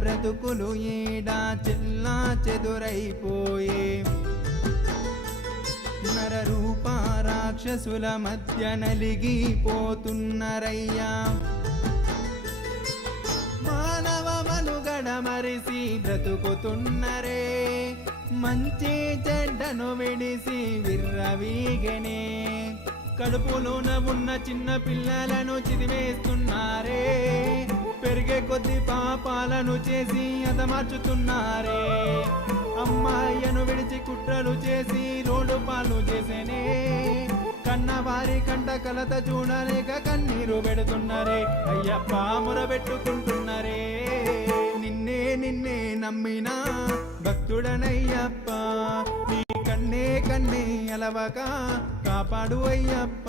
బ్రతుకులు ఏడా చెల్లా చెదురైపోయే నరరూప రాక్షసుల మధ్య నలిగిపోతున్నరయ్యా మానవ మనుగడ మరిసి బ్రతుకుతున్నరే మంచి చెడ్డను విడిసి విర్రవీగనే కడుపులోన ఉన్న చిన్న పిల్లలను చిదివేస్తున్నారే పెరిగే కొద్ది పాపాలను చేసి హతమార్చుతున్నారే అమ్మాయిను విడిచి కుట్రలు చేసి రోడ్డు పాలు చేసేనే కన్నవారి కంట కలత చూడలేక కన్నీరు పెడుతున్నారే అయ్యప్ప మొరబెట్టుకుంటున్నారే నిన్నే నిన్నే నమ్మినా భక్తుడనయ్యప్ప నీ కన్నే అలవక కాపాడు అయ్యప్ప